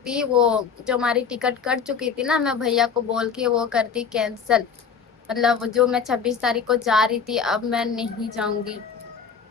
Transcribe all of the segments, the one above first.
करती वो, जो हमारी टिकट कट चुकी थी ना, मैं भैया को बोल के वो करती कैंसल। मतलब जो मैं 26 तारीख को जा रही थी, अब मैं नहीं जाऊंगी।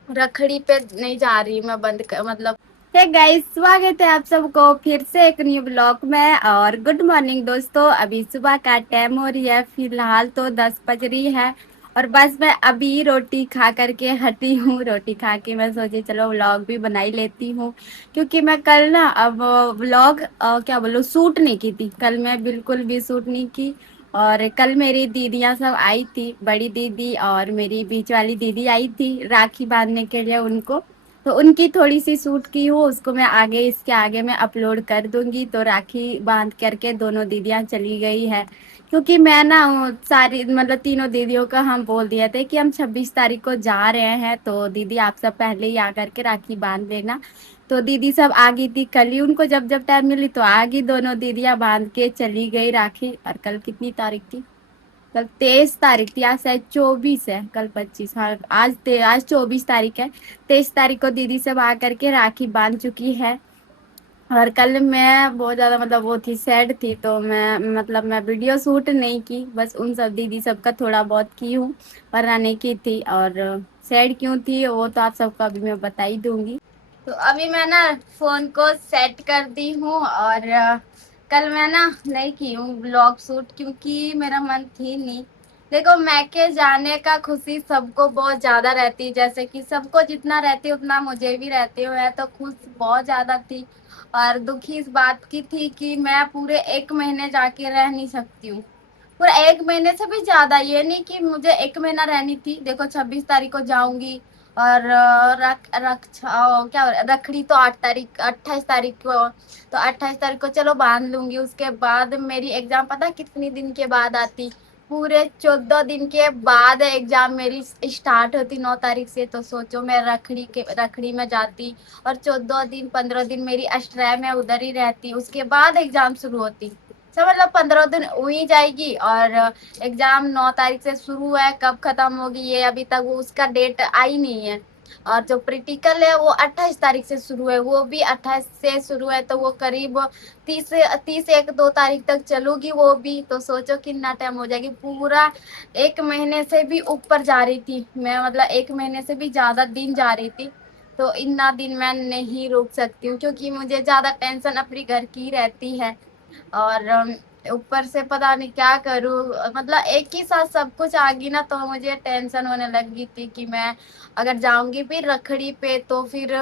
रखड़ी पे नहीं जा रही मैं, मतलब। हे गाइस, स्वागत है आप सबको फिर से एक न्यू ब्लॉग में। और गुड मॉर्निंग दोस्तों, अभी सुबह का टाइम हो रही है, फिलहाल तो 10 बज रही है। और बस मैं अभी रोटी खा करके हटी हूँ। रोटी खा के मैं सोची चलो व्लॉग भी बना ही लेती हूँ, क्योंकि मैं कल ना अब व्लॉग क्या बोलूँ, शूट नहीं की थी कल, मैं बिल्कुल भी शूट नहीं की। और कल मेरी दीदियाँ सब आई थी, बड़ी दीदी और मेरी बीच वाली दीदी आई थी राखी बांधने के लिए उनको। तो उनकी थोड़ी सी शूट की हूँ, उसको मैं आगे इसके आगे मैं अपलोड कर दूंगी। तो राखी बांध करके दोनों दीदियां चली गई है, क्योंकि मैं ना सारी मतलब तीनों दीदियों का हम बोल दिया थे कि हम 26 तारीख को जा रहे हैं, तो दीदी आप सब पहले ही आ करके राखी बांध देना। तो दीदी सब आ गई थी कल ही, उनको जब जब टाइम मिली तो आ गई, दोनों दीदियां बांध के चली गई राखी। और कल कितनी तारीख थी? कल 23 तारीख थी, आज शायद 24 है, कल 25। हाँ, आज 24 तारीख है। 23 तारीख को दीदी सब आ करके राखी बांध चुकी है। और कल मैं बहुत ज्यादा मतलब वो थी, सैड थी, तो मैं मतलब मैं वीडियो शूट नहीं की, बस उन सब दीदी सबका थोड़ा बहुत की हूँ, वरना नहीं की थी। और सैड क्यों थी वो तो आप सबको अभी मैं बता ही दूंगी। तो अभी मैं ना फोन को सेट कर दी हूँ। और कल मैं ना नहीं की हूँ ब्लॉग शूट, क्योंकि मेरा मन थी नहीं। देखो, मैके जाने का खुशी सबको बहुत ज्यादा रहती है, जैसे कि सबको जितना रहती है उतना मुझे भी रहती है। मैं तो खुश बहुत ज्यादा थी। और दुखी इस बात की थी कि मैं पूरे 1 महीने जाके रह नहीं सकती हूँ। पूरा 1 महीने से भी ज्यादा, ये नहीं कि मुझे 1 महीना रहनी थी। देखो, 26 तारीख को जाऊंगी। और क्या रखड़ी तो 8 तारीख 28 तारीख को। तो 28 तारीख को चलो बांध लूंगी। उसके बाद मेरी एग्जाम पता है कितनी दिन के बाद आती? पूरे 14 दिन के बाद एग्जाम मेरी स्टार्ट होती, 9 तारीख से। तो सोचो, मैं रखड़ी में जाती, और 14 दिन 15 दिन मेरी अष्टराय में उधर ही रहती, उसके बाद एग्जाम शुरू होती। सब मतलब 15 दिन हुई जाएगी। और एग्जाम 9 तारीख से शुरू है, कब खत्म होगी ये अभी तक वो उसका डेट आई नहीं है। और जो प्रैक्टिकल है वो 28 तारीख से शुरू है, वो भी 28 से शुरू है, तो वो करीब 30 1 2 तारीख तक चलूगी वो भी। तो सोचो कितना टाइम हो जाएगी, पूरा 1 महीने से भी ऊपर जा रही थी मैं, मतलब 1 महीने से भी ज्यादा दिन जा रही थी। तो इतना दिन मैं नहीं रुक सकती हूँ, क्योंकि मुझे ज्यादा टेंशन अपने घर की रहती है। और ऊपर से पता नहीं क्या करूँ, मतलब एक ही साथ सब कुछ आ गई ना, तो मुझे टेंशन होने लगी थी कि मैं अगर जाऊंगी फिर रखड़ी पे, तो फिर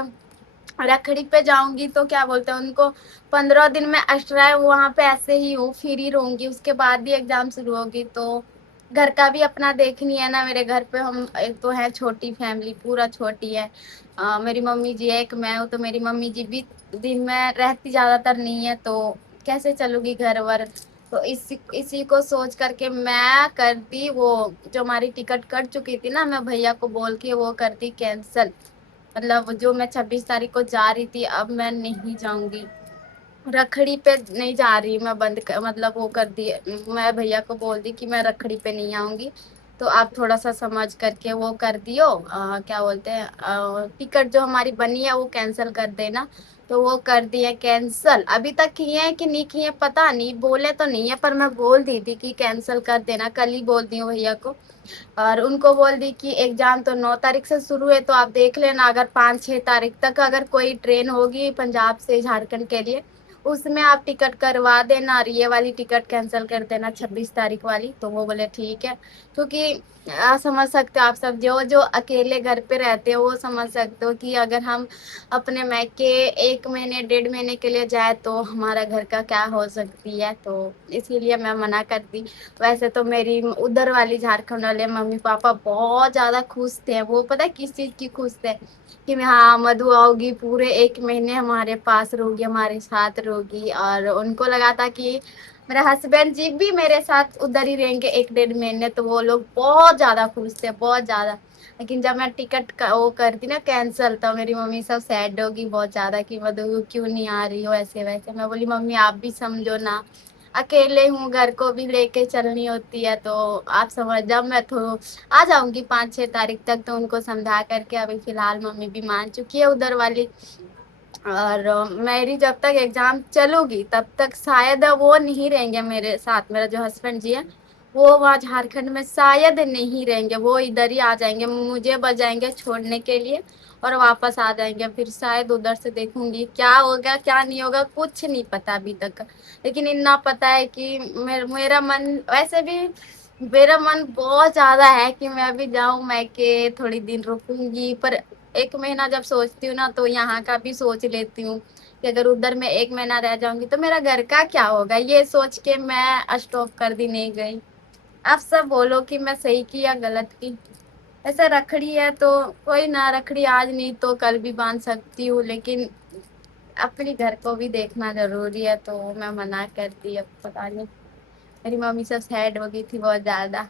रखड़ी पे जाऊंगी तो क्या बोलते हैं उनको, 15 दिन में अष्टराय वहां पे ऐसे ही हूँ, फिर ही रहूंगी, उसके बाद भी एग्जाम शुरू होगी। तो घर का भी अपना देखनी है ना, मेरे घर पे हम एक तो है छोटी फैमिली, पूरा छोटी है। मेरी मम्मी जी है, एक मैं हूँ, तो मेरी मम्मी जी भी दिन में रहती ज्यादातर नहीं है, तो कैसे चलूंगी घर वर। तो इसी इसी को सोच करके मैं करती वो, जो हमारी टिकट कट चुकी थी ना, मैं भैया को बोल के वो करती कैंसल। मतलब जो मैं 26 तारीख को जा रही थी, अब मैं नहीं जाऊंगी। रखड़ी पे नहीं जा रही मैं, मतलब वो कर दिए, मैं भैया को बोल दी कि मैं रखड़ी पे नहीं आऊंगी। तो आप थोड़ा सा समझ करके वो कर दियो, क्या बोलते हैं, टिकट जो हमारी बनी है वो कैंसिल कर देना। तो वो कर दिए कैंसिल। अभी तक किए हैं कि नहीं किए पता नहीं, बोले तो नहीं है, पर मैं बोल दी थी कि कैंसिल कर देना, कल ही बोल दी हूँ भैया को। और उनको बोल दी कि एग्जाम तो 9 तारीख से शुरू है, तो आप देख लेना, अगर 5 6 तारीख तक अगर कोई ट्रेन होगी पंजाब से झारखंड के लिए, उसमें आप टिकट करवा देना, और ये वाली टिकट कैंसिल कर देना 26 तारीख वाली। तो वो बोले ठीक है। क्योंकि समझ सकते हो आप सब, जो जो अकेले घर पे रहते हो वो समझ सकते हो कि अगर हम अपने मायके 1 महीने 1.5 महीने के लिए जाए तो हमारा घर का क्या हो सकती है। तो इसीलिए मैं मना कर दी। वैसे तो मेरी उधर वाली झारखंड वाले मम्मी पापा बहुत ज्यादा खुश थे, वो पता है किस चीज की खुश थे, कि मैं हाँ मधु आओगी, पूरे 1 महीने हमारे पास रहोगी, हमारे साथ रहोगी। और उनको लगा था कि मेरा हस्बैंड जी भी मेरे साथ उधर ही रहेंगे 1 1.5 महीने, तो वो लोग बहुत ज्यादा खुश थे, बहुत ज्यादा। लेकिन जब मैं टिकट का वो करती ना कैंसिल, तो मेरी मम्मी सब सैड होगी बहुत ज्यादा कि मधु क्यों नहीं आ रही हो, ऐसे वैसे। मैं बोली मम्मी आप भी समझो ना, अकेले हूँ, घर को भी लेके चलनी होती है, तो आप समझ जाओ। मैं तो आ जाऊंगी 5 6 तारीख तक, तो उनको समझा करके। अभी फिलहाल मम्मी भी मान चुकी है उधर वाली, اور میری جب تک ایگزام چلو گی تب تک شاید وہ نہیں رہیں گے میرے ساتھ، میرا جو ہسبینڈ جی ہے وہ وہاں جھارکھنڈ میں شاید نہیں رہیں گے، وہ ادھر ہی آ جائیں گے مجھے بجائیں گے چھوڑنے کے لیے اور واپس آ جائیں گے، پھر شاید ادھر سے دیکھوں گی کیا ہوگا کیا نہیں ہوگا کچھ نہیں پتا ابھی تک، لیکن اتنا پتا ہے کہ میرا من ویسے بھی میرا من بہت زیادہ ہے کہ میں ابھی جاؤں میکے تھوڑی دن رکوں گی، پر ایک مہینہ جب سوچتی ہوں نا تو یہاں کا بھی سوچ لیتی ہوں کہ اگر ادھر میں ایک مہینہ رہ جاؤں گی تو میرا گھر کا کیا ہوگا، یہ سوچ کے میں اسٹاپ کر دی نہیں گئی۔ آپ سب بولو کہ میں صحیح کی یا غلط کی؟ ایسا رکھڑی ہے تو کوئی نہ، رکھڑی آج نہیں تو کل بھی باندھ سکتی ہوں، لیکن اپنے گھر کو بھی دیکھنا ضروری ہے تو میں منع کرتی، اب پتا نہیں میری ممی سب سیڈ ہو گئی تھی بہت زیادہ،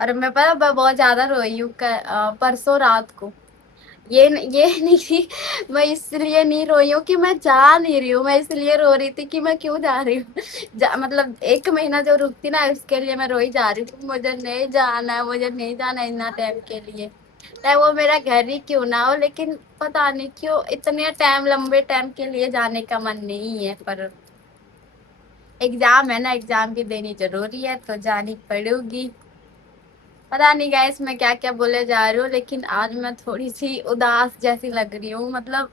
اور میں پتا بہت زیادہ روئی ہوں پرسوں رات کو، یہ نہیں تھی میں اس لیے نہیں روئی ہوں کہ میں جا نہیں رہی ہوں، میں اس لیے رو رہی تھی کہ میں کیوں جا رہی ہوں مطلب ایک مہینہ جو رکتی نا اس کے لیے میں روئی جا رہی تھی، مجھے نہیں جانا مجھے نہیں جانا اتنا ٹائم کے لیے، چاہے وہ میرا گھر ہی کیوں نہ ہو، لیکن پتا نہیں کیوں اتنے ٹائم لمبے ٹائم کے لیے جانے کا من نہیں ہے، پر ایگزام ہے نا ایگزام بھی دینی ضروری ہے تو جانی پڑے گی۔ پتا نہیں گائس میں کیا کیا بولے جا رہی ہوں، لیکن آج میں تھوڑی سی اداس جیسی لگ رہی ہوں، مطلب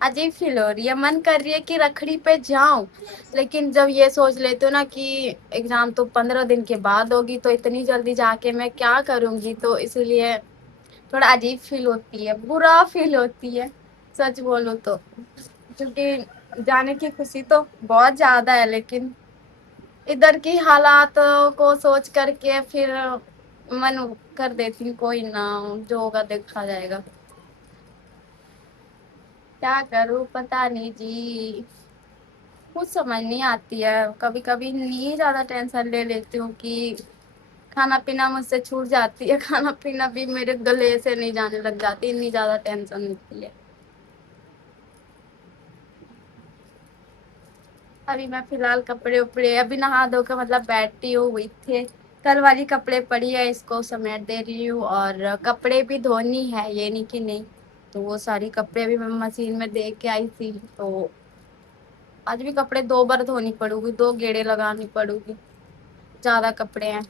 عجیب فیل ہو رہی ہے، من کر رہی ہے کہ رکھڑی پہ جاؤں، لیکن جب یہ سوچ لیتے ہو نا کہ ایگزام تو 15 دن کے بعد ہوگی تو اتنی جلدی جا کے میں کیا کروں گی، تو اسی لیے تھوڑا عجیب فیل ہوتی ہے، برا فیل ہوتی ہے سچ بولوں تو، کیونکہ جانے کی خوشی تو بہت زیادہ ہے لیکن ادھر کی حالات کو سوچ کر کے پھر من کر دیتی کوئی نہ جو ہوگا دیکھا جائے گا، کیا کروں پتا نہیں جی، کچھ سمجھ نہیں آتی ہے، کبھی کبھی نہیں زیادہ ٹینشن لے لیتی ہوں کہ کھانا پینا مجھ سے چھوٹ جاتی ہے، کھانا پینا بھی میرے گلے سے نہیں جانے لگ جاتی اتنی زیادہ ٹینشن ہوتی ہے۔ ابھی میں فی الحال کپڑے وپڑے ابھی نہا دھو کے مطلب بیٹھتی ہوئی تھے، کل والی کپڑے پڑی ہے اس کو سمیٹ دے رہی ہوں، اور کپڑے بھی دھونی ہے یہ نہیں کہ نہیں، تو وہ ساری کپڑے بھی میں مشین میں دے کے آئی تھی تو آج بھی کپڑے 2 بار دھونی پڑوں گی، 2 گیڑے لگانی پڑوں گی، زیادہ کپڑے ہیں۔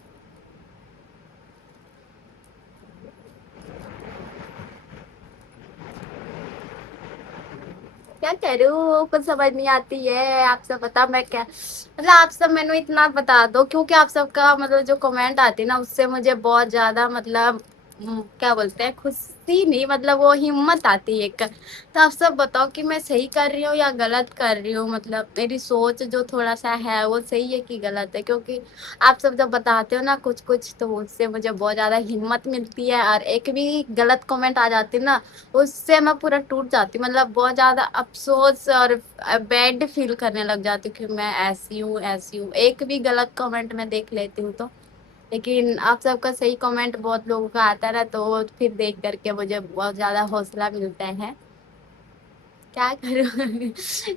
کیا کروں کچھ سمجھ نہیں آتی ہے، آپ سے بتا میں کیا مطلب آپ سب مینوں اتنا بتا دو کیونکہ آپ سب کا مطلب جو کمنٹ آتی نا اس سے مجھے بہت زیادہ مطلب کیا بولتے ہیں خوشی نہیں مطلب وہ ہمت آتی ہے ایک، تو آپ سب بتاؤ کہ میں صحیح کر رہی ہوں یا غلط کر رہی ہوں، مطلب میری سوچ جو تھوڑا سا ہے وہ صحیح ہے کہ غلط ہے، کیونکہ آپ سب جب بتاتے ہو نا کچھ کچھ تو اس سے مجھے بہت زیادہ ہمت ملتی ہے، اور ایک بھی غلط کمنٹ آ جاتی نا اس سے میں پورا ٹوٹ جاتی ہوں، مطلب بہت زیادہ افسوس اور بیڈ فیل کرنے لگ جاتی ہوں کہ میں ایسی ہوں ایسی ہوں، ایک بھی غلط کمنٹ میں دیکھ لیتی ہوں تو، لیکن آپ سب کا صحیح کمنٹ بہت لوگوں کا آتا ہے نا تو پھر دیکھ کر کے مجھے بہت زیادہ حوصلہ ملتا ہے، کیا کروں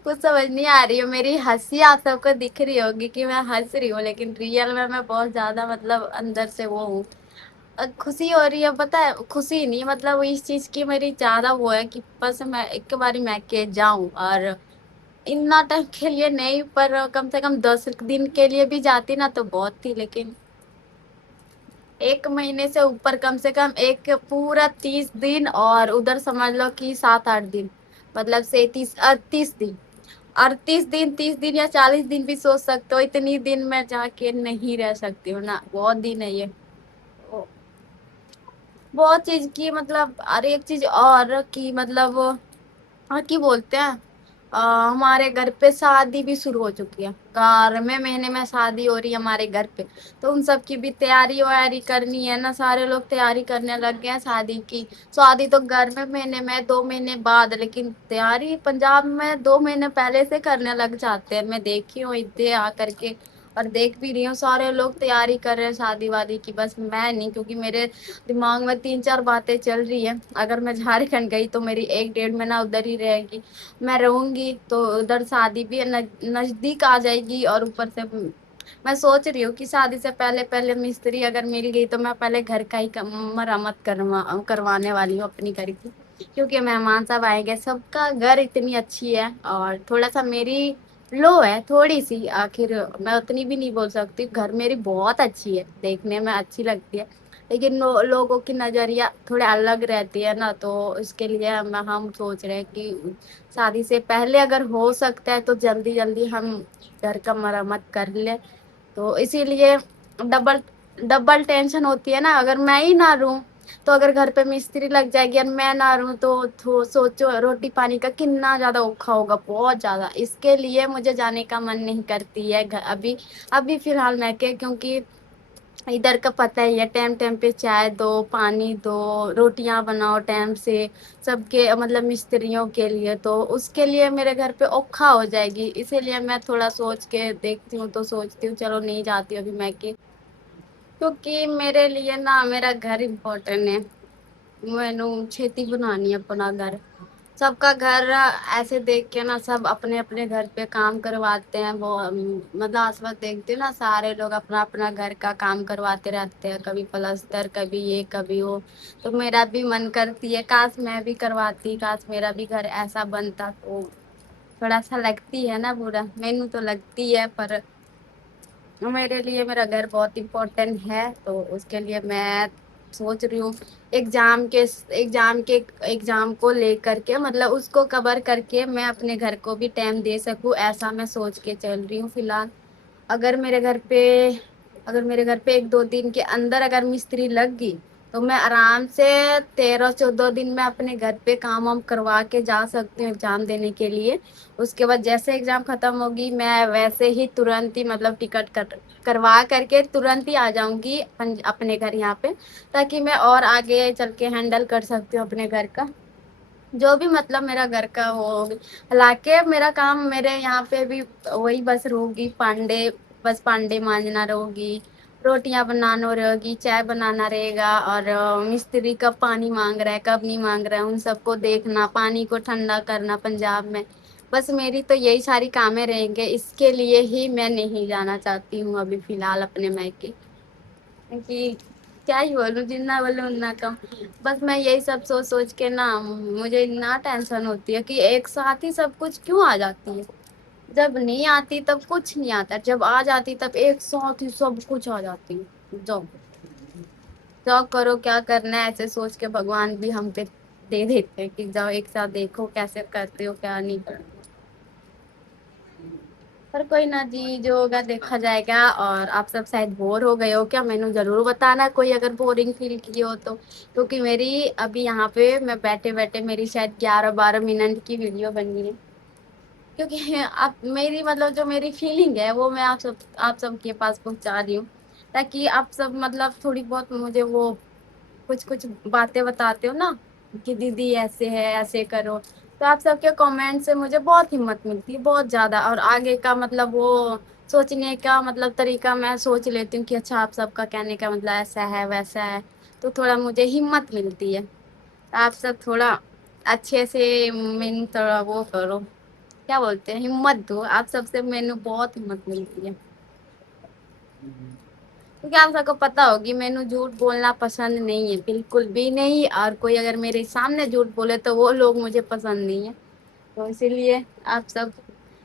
کچھ سمجھ نہیں آ رہی ہے، میری ہنسی آپ سب کو دکھ رہی ہوگی کہ میں ہنس رہی ہوں لیکن ریئل میں بہت زیادہ مطلب اندر سے وہ ہوں، خوشی ہو رہی ہے پتہ ہے، خوشی نہیں مطلب اس چیز کی میری زیادہ وہ ہے کہ بس میں ایک باری میکے جاؤں، اور اتنا ٹائم کے لیے نہیں پر کم سے کم 10 دن کے لیے بھی جاتی نا تو بہت تھی، لیکن ایک مہینے سے اوپر کم سے کم ایک پورا 30 دن اور ادھر سمجھ لو کہ 7 8 دن مطلب 37 38 دن، 38 دن 30 دن یا 40 دن بھی سوچ سکتے ہو، اتنی دن میں جا کے نہیں رہ سکتی ہوں نا، بہت دن ہے یہ، بہت چیز کی مطلب ہر ایک چیز اور کی مطلب ہاں کی بولتے ہیں ہمارے گھر پہ شادی بھی شروع ہو چکی ہے، 11ویں مہینے میں شادی ہو رہی ہے ہمارے گھر پہ، تو ان سب کی بھی تیاری ویاری کرنی ہے نا، سارے لوگ تیاری کرنے لگ گئے ہیں شادی کی، شادی تو 11ویں مہینے میں 2 مہینے بعد، لیکن تیاری پنجاب میں 2 مہینے پہلے سے کرنے لگ جاتے ہیں، میں دیکھی ہوں ادھر آ کر کے اور دیکھ بھی رہی ہوں سارے لوگ تیاری کر رہے ہیں شادی وادی کی، بس میں نہیں، کیونکہ میرے دماغ میں 3 4 باتیں چل رہی ہے، اگر میں جھارکھنڈ گئی تو میری 1 1.5 مہینہ ادھر ہی رہے گی، میں رہوں گی تو ادھر شادی بھی نزدیک آ جائے گی، اور اوپر سے میں سوچ رہی ہوں کہ شادی سے پہلے پہلے مستری اگر مل گئی تو میں پہلے گھر کا ہی مرمت کروانے والی ہوں اپنی گھر کی، क्योंकि मेहमान सब आएंगे, सबका घर इतनी अच्छी है, और थोड़ा सा मेरी लो है थोड़ी सी, आखिर मैं उतनी भी नहीं बोल सकती, घर मेरी बहुत अच्छी है, देखने में अच्छी लगती है, लेकिन लोगों की नजरिया थोड़े अलग रहती है ना, तो इसके लिए हम सोच रहे हैं कि शादी से पहले अगर हो सकता है तो जल्दी जल्दी हम घर का मरम्मत कर ले। तो इसीलिए डबल डबल टेंशन होती है ना, अगर मैं ही ना रहूं तो अगर घर पे मिस्त्री लग जाएगी और मैं ना रहूं तो सोचो रोटी पानी का कितना ज्यादा औखा होगा, बहुत ज्यादा। इसके लिए मुझे जाने का मन नहीं करती है अभी। अभी फिलहाल मैं के, क्योंकि इधर का पता ही है, टाइम टाइम पे चाय दो, पानी दो, रोटियां बनाओ टाइम से, सबके मतलब मिस्त्रियों के लिए, तो उसके लिए मेरे घर पे औखा हो जाएगी, इसीलिए मैं थोड़ा सोच के देखती हूँ, तो सोचती हूँ चलो नहीं जाती अभी मैं कि, क्योंकि मेरे लिए ना मेरा घर इम्पोर्टेंट है। मैनू छेती बनानी है अपना घर। सबका घर ऐसे देख के ना सब अपने अपने घर पे काम करवाते हैं, वो मतलब आसपास देखते हो ना, सारे लोग अपना अपना घर का काम करवाते रहते हैं, कभी प्लास्टर, कभी ये कभी वो। तो मेरा भी मन करती है काश मैं भी करवाती, काश मेरा भी घर ऐसा बनता, तो थोड़ा सा लगती है ना बुरा, मैनू तो लगती है, पर मेरे लिए मेरा घर बहुत इम्पोर्टेंट है, तो उसके लिए मैं सोच रही हूँ एग्जाम को लेकर के, मतलब उसको कवर करके मैं अपने घर को भी टाइम दे सकूँ, ऐसा मैं सोच के चल रही हूँ फिलहाल। अगर मेरे घर पे अगर मेरे घर पे 1-2 दिन के अंदर अगर मिस्त्री लग गई, तो मैं आराम से 13-14 दिन में अपने घर पे काम वाम करवा के जा सकती हूँ एग्जाम देने के लिए। उसके बाद जैसे एग्जाम खत्म होगी मैं वैसे ही तुरंत ही मतलब टिकट करवा करके तुरंत ही आ जाऊंगी अपने घर यहाँ पे, ताकि मैं और आगे चल के हैंडल कर सकती हूँ अपने घर का, जो भी मतलब मेरा घर का वो होगी। हालांकि मेरा काम मेरे यहाँ पे भी वही बस रहोगी, बस पांडे मांजना रहोगी, रोटियां बनाना रहेगी, चाय बनाना रहेगा, और मिस्त्री कब पानी मांग रहा है कब नहीं मांग रहा है उन सबको देखना, पानी को ठंडा करना पंजाब में। बस मेरी तो यही सारी कामें रहेंगे, इसके लिए ही मैं नहीं जाना चाहती हूँ अभी फिलहाल अपने मायके, कि क्या ही बोलूं, जितना बोलूं उतना कम। बस मैं यही सब सोच सोच के ना मुझे इतना टेंशन होती है कि एक साथ ही सब कुछ क्यों आ जाती है, जब नहीं आती तब कुछ नहीं आता, जब आ जाती तब एक साथ ही सब कुछ आ जाती है। जाओ जाओ करो क्या करना है, ऐसे सोच के भगवान भी हम पे दे देते हैं कि जाओ एक साथ देखो कैसे करते हो क्या नहीं करते। पर कोई ना जी, जो होगा देखा जाएगा। और आप सब शायद बोर हो गए हो क्या, मैंने जरूर बताना कोई अगर बोरिंग फील की हो तो, क्योंकि मेरी अभी यहाँ पे मैं बैठे बैठे मेरी शायद 11-12 मिनट की वीडियो बनी है, क्योंकि आप मेरी मतलब जो मेरी फीलिंग है वो मैं आप सबके पास पहुंचा रही हूँ, ताकि आप सब मतलब थोड़ी बहुत मुझे वो कुछ कुछ बातें बताते हो ना, कि दीदी ऐसे है ऐसे करो, तो आप सबके कमेंट से मुझे बहुत हिम्मत मिलती है, बहुत ज्यादा, और आगे का मतलब वो सोचने का मतलब तरीका मैं सोच लेती हूँ कि अच्छा आप सबका कहने का मतलब ऐसा है वैसा है, तो थोड़ा मुझे हिम्मत मिलती है। आप सब थोड़ा अच्छे से मैं थोड़ा वो करो, क्या बोलते हैं, हिम्मत दो, आप सबसे मैंने बहुत हिम्मत मिलती है, क्योंकि आप सबको पता होगी मैंने झूठ बोलना पसंद नहीं है, बिल्कुल भी नहीं, और कोई अगर मेरे सामने झूठ बोले तो वो लोग मुझे पसंद नहीं है, तो इसीलिए आप सब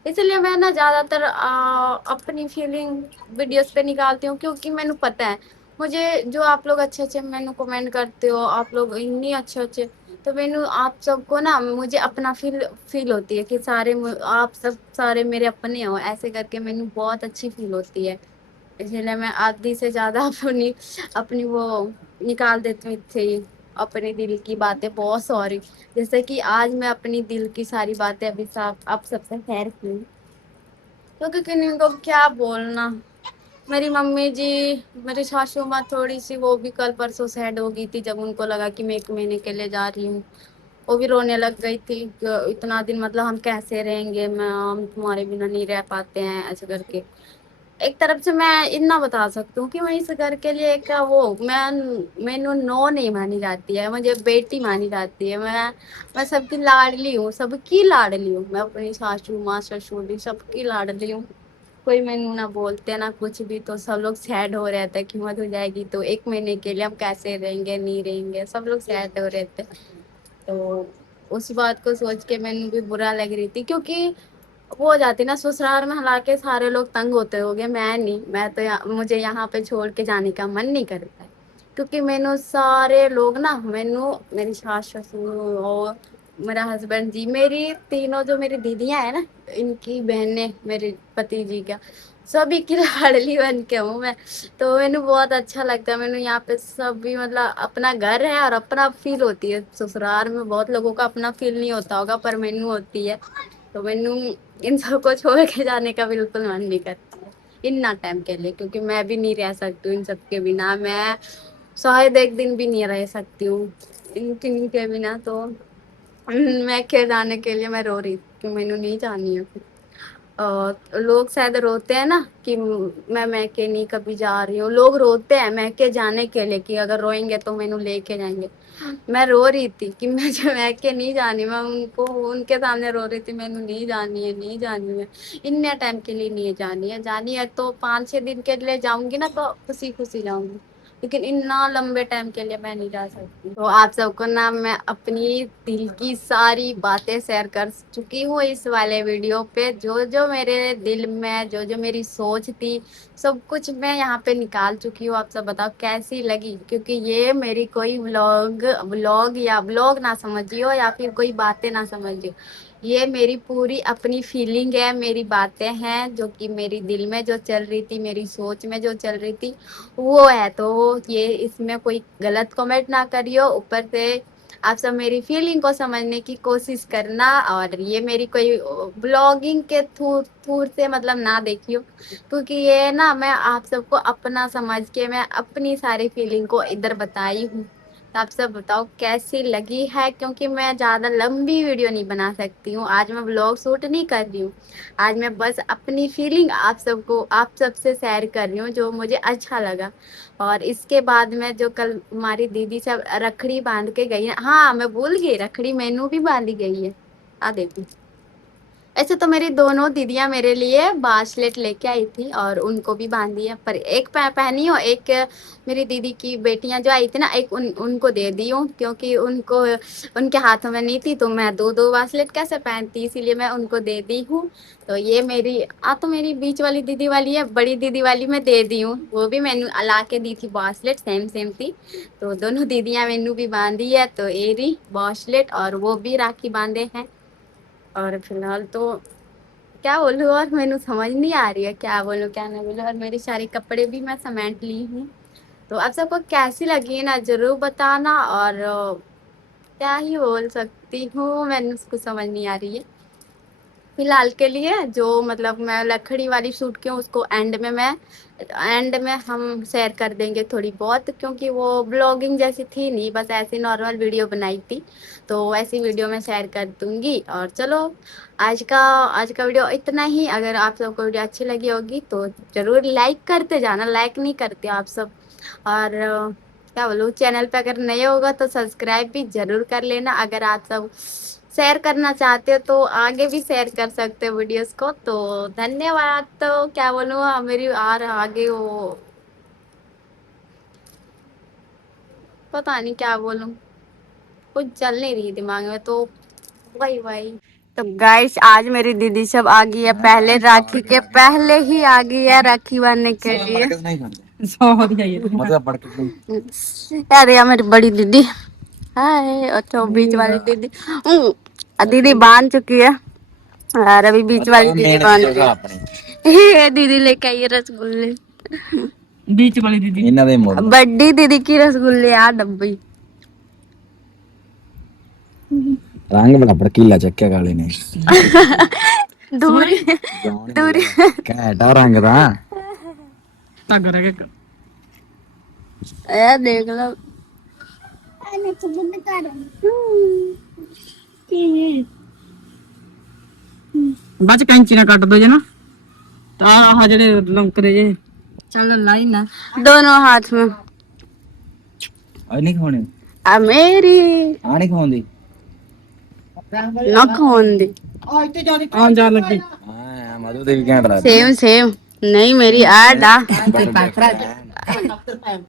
इसलिए मैं ना ज्यादातर अपनी फीलिंग वीडियोस पे निकालती हूँ, क्योंकि मैंने पता है मुझे जो आप लोग अच्छे अच्छे मैंने कमेंट करते हो, आप लोग इतनी अच्छे अच्छे, तो मैंने आप सबको ना मुझे अपना फील फील होती है कि आप सब सारे मेरे अपने हो, ऐसे करके मैंने बहुत अच्छी फील होती है, इसलिए मैं आधी से ज्यादा अपनी अपनी वो निकाल देती थी, अपने दिल की बातें, बहुत सॉरी, जैसे कि आज मैं अपनी दिल की सारी बातें अभी साफ आप सबसे शेयर की, क्योंकि किन्हीं को क्या बोलना। मेरी मम्मी जी, मेरी सासू माँ थोड़ी सी वो भी कल परसों सैड हो गई थी जब उनको लगा कि मैं 1 महीने के लिए जा रही हूँ, वो भी रोने लग गई थी कि इतना दिन मतलब हम कैसे रहेंगे, मैं हम तुम्हारे बिना नहीं रह पाते हैं ऐसे करके। एक तरफ से मैं इतना बता सकती हूँ कि मैं इस घर के लिए क्या वो मैनू नो नहीं मानी जाती है, मुझे बेटी मानी जाती है, मैं सबकी लाडली हूँ, सबकी लाडली हूँ, मैं अपनी सासू माँ ससुर जी सबकी लाडली हूँ। कोई मैनू ना बोलते ना कुछ भी तो सब लोग सैड हो रहे थे कि मत हो जाएगी तो 1 महीने के लिए हम कैसे रहेंगे नहीं रहेंगे, सब लोग सैड हो रहे थे। تو اس بات کو سوچ کے مینوں بھی برا لگ رہی تھی کیونکہ وہ ہو جاتی نا سسرال میں، حالانکہ سارے لوگ تنگ ہوتے ہوگے، میں نہیں، میں تو مجھے یہاں پہ چھوڑ کے جانے کا من نہیں کرتا ہے کیونکہ مینوں سارے لوگ نا، مینوں میری ساس سسر اور میرا ہسبینڈ جی، میری تینوں جو میری دیدیاں ہیں نا، ان کی بہنیں، میرے پتی جی کا سبھی کی لاڈلی بن کے ہوں میں، تو مینوں بہت اچھا لگتا ہے، مینوں یہاں پہ سبھی مطلب اپنا گھر ہے اور اپنا فیل ہوتی ہے، سسرال میں بہت لوگوں کا اپنا فیل نہیں ہوتا ہوگا پر مینوں ہوتی ہے، تو مینوں ان سب کو چھوڑ کے جانے کا بالکل من نہیں کرتا ہے اتنا ٹائم کے لیے، کیونکہ میں بھی نہیں رہ سکتی ہوں ان سب کے بنا، میں شاید ایک دن بھی نہیں رہ سکتی ہوں ان کے بنا، تو میں کہ جانے کے لیے میں رو رہی کہ مینوں نہیں جانی ہے، لوگ شاید روتے ہیں نا کہ میں کہ نہیں کبھی جا رہی ہوں، لوگ روتے ہیں میں کہ جانے کے لیے کہ اگر روئیں گے تو مینوں لے کے جائیں گے، میں رو رہی تھی کہ میں کہ نہیں جانی، میں ان کو ان کے سامنے رو رہی تھی، مینوں نہیں جانی ہے، نہیں جانی ہے، اتنے ٹائم کے لیے نہیں جانی ہے، جانی ہے تو 5-6 دن کے لیے جاؤں گی نا تو خوشی خوشی جاؤں گی، لیکن اتنا لمبے ٹائم کے لیے میں نہیں جا سکتی، تو آپ سب کو نا میں اپنی دل کی ساری باتیں شیئر کر چکی ہوں اس والے ویڈیو پہ، جو جو میرے دل میں جو جو میری سوچ تھی سب کچھ میں یہاں پہ نکال چکی ہوں، آپ سب بتاؤ کیسی لگی، کیونکہ یہ میری کوئی ولاگ یا بلاگ نہ سمجھیو یا پھر کوئی باتیں نہ سمجھیو، یہ میری پوری اپنی فیلنگ ہے، میری باتیں ہیں جو کہ میری دل میں جو چل رہی تھی، میری سوچ میں جو چل رہی تھی وہ ہے، تو یہ اس میں کوئی غلط کمنٹ نہ کریو، اوپر سے آپ سب میری فیلنگ کو سمجھنے کی کوشش کرنا، اور یہ میری کوئی بلاگنگ کے تھور سے مطلب نہ دیکھیو، کیونکہ یہ نا میں آپ سب کو اپنا سمجھ کے میں اپنی ساری فیلنگ کو ادھر بتائی ہوں، تو آپ سب بتاؤ کیسی لگی ہے، کیونکہ میں زیادہ لمبی ویڈیو نہیں بنا سکتی ہوں، آج میں بلاگ شوٹ نہیں کر رہی ہوں، آج میں بس اپنی فیلنگ آپ سب سے شیئر کر رہی ہوں جو مجھے اچھا لگا، اور اس کے بعد میں جو کل ہماری دیدی سب رکھڑی باندھ کے گئی ہے، ہاں میں بھول گئی رکھڑی مینوں بھی باندھی گئی ہے، آ دیکھوں، ایسے تو میری دونوں دیدیاں میرے لیے باسلیٹ لے کے آئی تھی اور ان کو بھی باندھی ہے، پر ایک پہنی ہو، ایک میری دیدی کی بیٹیاں جو آئی تھی نا، ایک ان کو دے دی ہوں، کیونکہ ان کو ان کے ہاتھوں میں نہیں تھی تو میں دو باسلیٹ کیسے پہنتی، اسی لیے میں ان کو دے دی ہوں، تو یہ میری تو میری بیچ والی دیدی والی ہے، بڑی دیدی والی میں دے دی ہوں، وہ بھی میں نے لا کے دی تھی باسلیٹ، سیم تھی، تو دونوں دیدیاں مینوں بھی باندھی ہے، تو ایری باسلیٹ اور وہ بھی راکھی باندھے ہیں، اور فی الحال تو کیا بولوں، اور مینوں سمجھ نہیں آ رہی ہے کیا بولوں کیا نہیں بولوں، اور میری ساری کپڑے بھی میں سمیٹ لی ہوں، تو آپ سب کو کیسی لگی نا ضرور بتانا، اور کیا ہی بول سکتی ہوں، میں نے اس کو سمجھ نہیں آ رہی ہے، فی الحال کے لیے جو مطلب میں لکڑی والی سوٹ کی ہوں اس کو اینڈ میں ہم شیئر کر دیں گے تھوڑی بہت، کیونکہ وہ بلاگنگ جیسی تھی نہیں، بس ایسی نارمل ویڈیو بنائی تھی، تو ایسی ویڈیو میں شیئر کر دوں گی، اور چلو آج کا ویڈیو اتنا ہی، اگر آپ سب کو ویڈیو اچھی لگی ہوگی تو ضرور لائک کرتے جانا، لائک نہیں کرتے آپ سب، اور کیا بولوں، چینل پہ اگر نئے ہوگا تو سبسکرائب بھی ضرور کر لینا، اگر آپ سب شیئر کرنا چاہتے ہو تو آگے بھی شیئر کر سکتے ہو ویڈیوز کو، تو دھنیہ واد، تو کیا بولوں میری آگے وہ پتا نہیں کیا بولوں، کچھ چل نہیں رہی دماغ میں، تو وہی تو گائس آج میری دیدی سب آ گئی ہے، پہلے راکھی کے پہلے ہی آ گئی ہے راکھی باندھنے کے لیے، ارے میری بڑی دیدی ہائے، اچھا بیچ والی دیدی دیدی باندھ چکی ہے، اور ابھی بیچ والی دیدی باندھ رہی، دیدی لے کے آئی رس گلے، بیچ والی دیدی بڑی دیدی کی رس گلے ڈبی، رنگ بڑا بڑکیلا چکیا کالے نے، دوری کیٹا رنگ دا دیکھ لو، بچ کینچی نہ کٹ دو جے نا، جڑے لمکدے جے چل لائی نا دونوں ہاتھ میں، نہیں کھونے میری نہیں کھوندی نہ کھون دی، آن جا لگی مدھو دیوی کینٹ رہتی سیم نہیں میری ایڈ